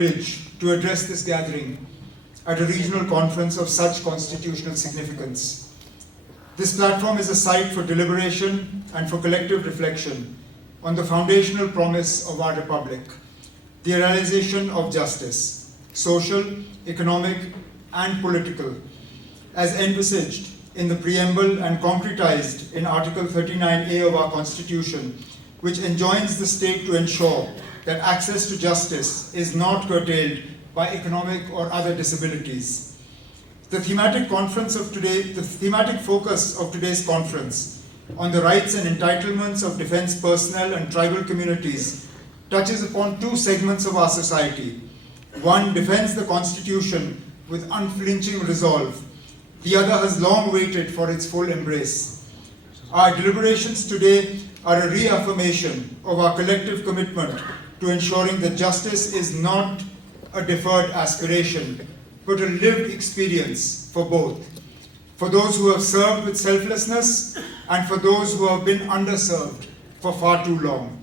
to address this gathering at a regional conference of such constitutional significance. This platform is a site for deliberation and for collective reflection on the foundational promise of our republic, the realization of justice, social, economic, and political, as envisaged in the preamble and concretized in Article 39A of our Constitution, which enjoins the state to ensure that access to justice is not curtailed by economic or other disabilities. The thematic focus of today's conference on the rights and entitlements of defense personnel and tribal communities touches upon two segments of our society. One defends the Constitution with unflinching resolve. The other has long waited for its full embrace. Our deliberations today are a reaffirmation of our collective commitment to ensuring that justice is not a deferred aspiration, but a lived experience for both, for those who have served with selflessness and for those who have been underserved for far too long.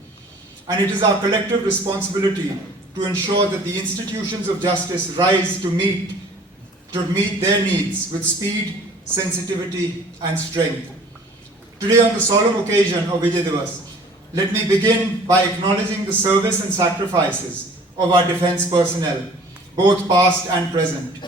And it is our collective responsibility to ensure that the institutions of justice rise to meet their needs with speed, sensitivity, and strength. Today, on the solemn occasion of Vijay Divas, let me begin by acknowledging the service and sacrifices of our defense personnel, both past and present.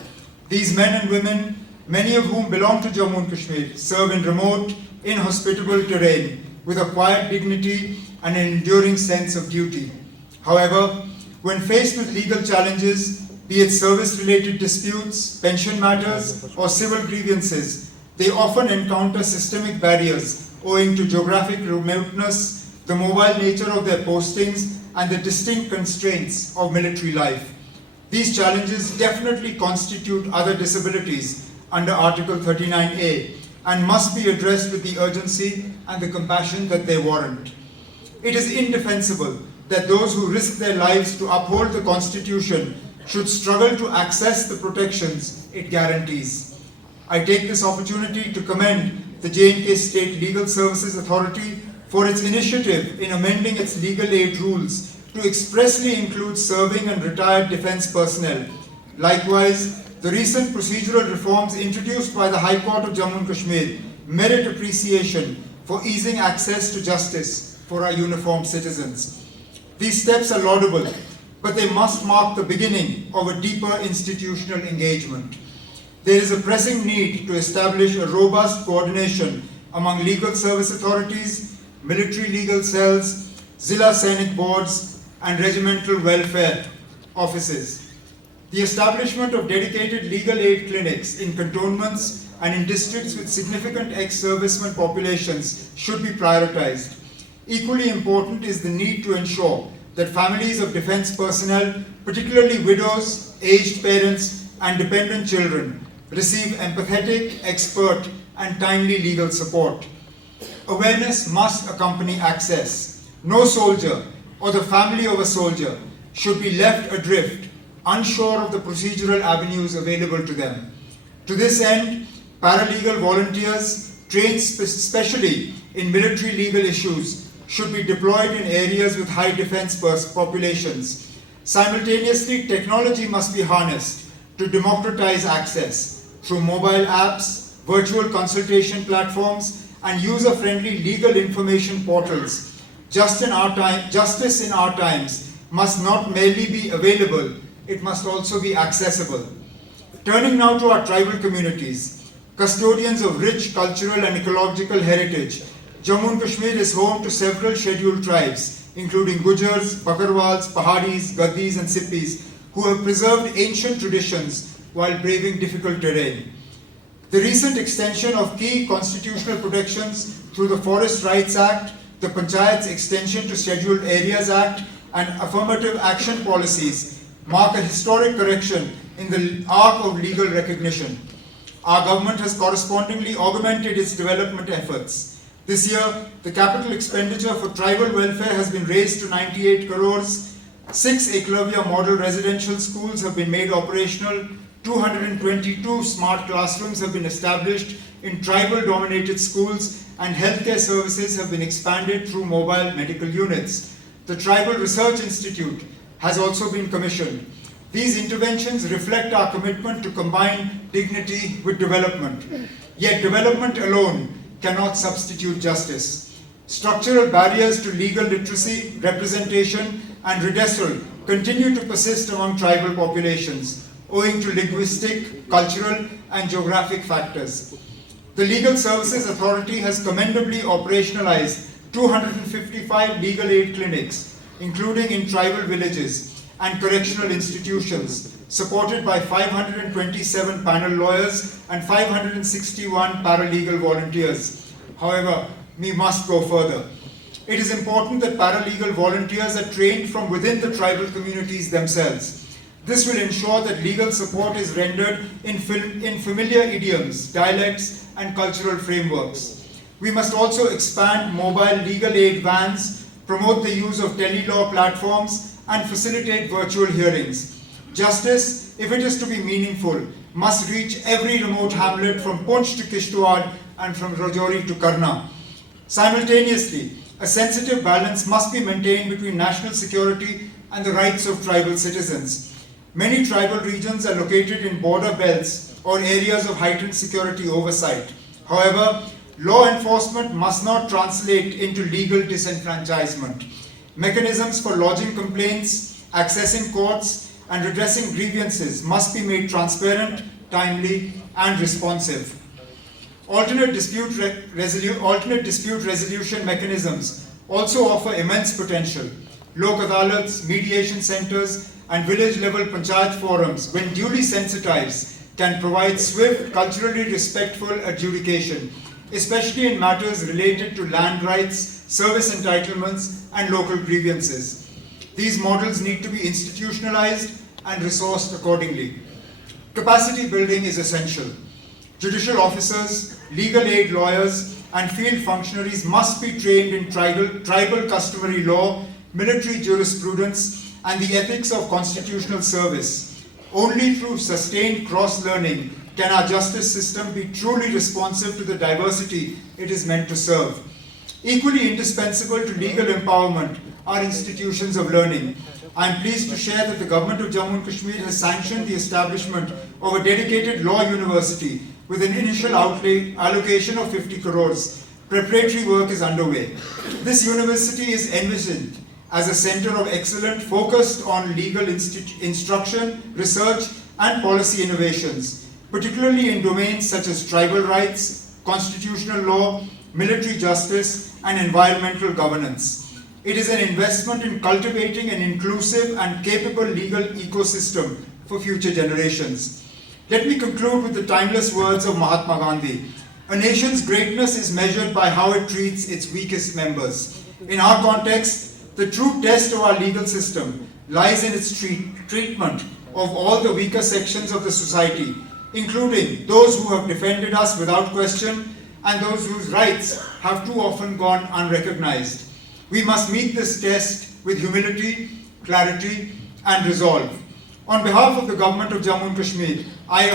These men and women, many of whom belong to Jammu and Kashmir, serve in remote, inhospitable terrain with a quiet dignity and an enduring sense of duty. However, when faced with legal challenges, be it service-related disputes, pension matters, or civil grievances, they often encounter systemic barriers owing to geographic remoteness, the mobile nature of their postings, and the distinct constraints of military life. These challenges definitely constitute other disabilities under Article 39A and must be addressed with the urgency and the compassion that they warrant. It is indefensible that those who risk their lives to uphold the Constitution should struggle to access the protections it guarantees. I take this opportunity to commend the J&K State Legal Services Authority for its initiative in amending its legal aid rules to expressly include serving and retired defense personnel. Likewise, the recent procedural reforms introduced by the High Court of Jammu and Kashmir merit appreciation for easing access to justice for our uniformed citizens. These steps are laudable, but they must mark the beginning of a deeper institutional engagement. There is a pressing need to establish a robust coordination among legal service authorities, military legal cells, Zilla Sainik boards, and regimental welfare offices. The establishment of dedicated legal aid clinics in cantonments and in districts with significant ex-servicemen populations should be prioritized. Equally important is the need to ensure that families of defense personnel, particularly widows, aged parents, and dependent children, receive empathetic, expert, and timely legal support. Awareness must accompany access. No soldier or the family of a soldier should be left adrift, unsure of the procedural avenues available to them. To this end, paralegal volunteers trained specially in military legal issues should be deployed in areas with high defense populations. Simultaneously, technology must be harnessed to democratize access through mobile apps, virtual consultation platforms, and user-friendly legal information portals. Justice in our times must not merely be available, it must also be accessible. Turning now to our tribal communities, custodians of rich cultural and ecological heritage, Jammu and Kashmir is home to several scheduled tribes, including Gujars, Bakarwals, Pahadis, Gaddis, and Sippis, who have preserved ancient traditions while braving difficult terrain. The recent extension of key constitutional protections through the Forest Rights Act, the Panchayat's extension to Scheduled Areas Act, and affirmative action policies mark a historic correction in the arc of legal recognition. Our government has correspondingly augmented its development efforts. This year, the capital expenditure for tribal welfare has been raised to 98 crores, 6 Eklavya model residential schools have been made operational, 222 smart classrooms have been established in tribal-dominated schools, and healthcare services have been expanded through mobile medical units. The Tribal Research Institute has also been commissioned. These interventions reflect our commitment to combine dignity with development. Yet development alone cannot substitute justice. Structural barriers to legal literacy, representation, and redressal continue to persist among tribal populations, owing to linguistic, cultural, and geographic factors. The Legal Services Authority has commendably operationalized 255 legal aid clinics, including in tribal villages and correctional institutions, supported by 527 panel lawyers and 561 paralegal volunteers. However, we must go further. It is important that paralegal volunteers are trained from within the tribal communities themselves. This will ensure that legal support is rendered in familiar idioms, dialects, and cultural frameworks. We must also expand mobile legal aid vans, promote the use of telelaw platforms, and facilitate virtual hearings. Justice, if it is to be meaningful, must reach every remote hamlet from Poonch to Kishtwar and from Rajouri to Karna. Simultaneously, a sensitive balance must be maintained between national security and the rights of tribal citizens. Many tribal regions are located in border belts or areas of heightened security oversight. However, law enforcement must not translate into legal disenfranchisement. Mechanisms for lodging complaints, accessing courts, and redressing grievances must be made transparent, timely, and responsive. Alternate dispute resolution mechanisms also offer immense potential. Lok adalats, mediation centers, and village-level panchayat forums, when duly sensitized, can provide swift, culturally respectful adjudication, especially in matters related to land rights, service entitlements, and local grievances. These models need to be institutionalized and resourced accordingly. Capacity building is essential. Judicial officers, legal aid lawyers, and field functionaries must be trained in tribal customary law, military jurisprudence, and the ethics of constitutional service. Only through sustained cross-learning can our justice system be truly responsive to the diversity it is meant to serve. Equally indispensable to legal empowerment are institutions of learning. I am pleased to share that the government of Jammu and Kashmir has sanctioned the establishment of a dedicated law university with an initial allocation of 50 crores. Preparatory work is underway. This university is envisioned as a center of excellence focused on legal instruction, research, and policy innovations, particularly in domains such as tribal rights, constitutional law, military justice, and environmental governance. It is an investment in cultivating an inclusive and capable legal ecosystem for future generations. Let me conclude with the timeless words of Mahatma Gandhi. A nation's greatness is measured by how it treats its weakest members. In our context, the true test of our legal system lies in its treatment of all the weaker sections of the society, including those who have defended us without question and those whose rights have too often gone unrecognized. We must meet this test with humility, clarity, and resolve. On behalf of the government of Jammu and Kashmir, I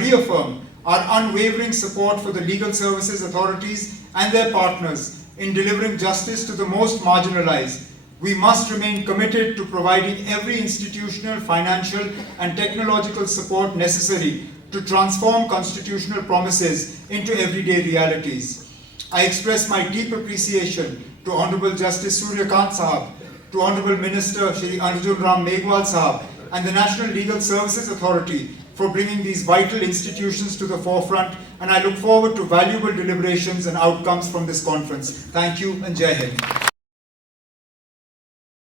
reaffirm our unwavering support for the legal services authorities and their partners in delivering justice to the most marginalized. We must remain committed to providing every institutional, financial, and technological support necessary to transform constitutional promises into everyday realities. I express my deep appreciation to Honorable Justice Surya Kant Sahab, to Honorable Minister Shri Arjun Ram Meghwal Sahab, and the National Legal Services Authority for bringing these vital institutions to the forefront, and I look forward to valuable deliberations and outcomes from this conference. Thank you and Jai Hind.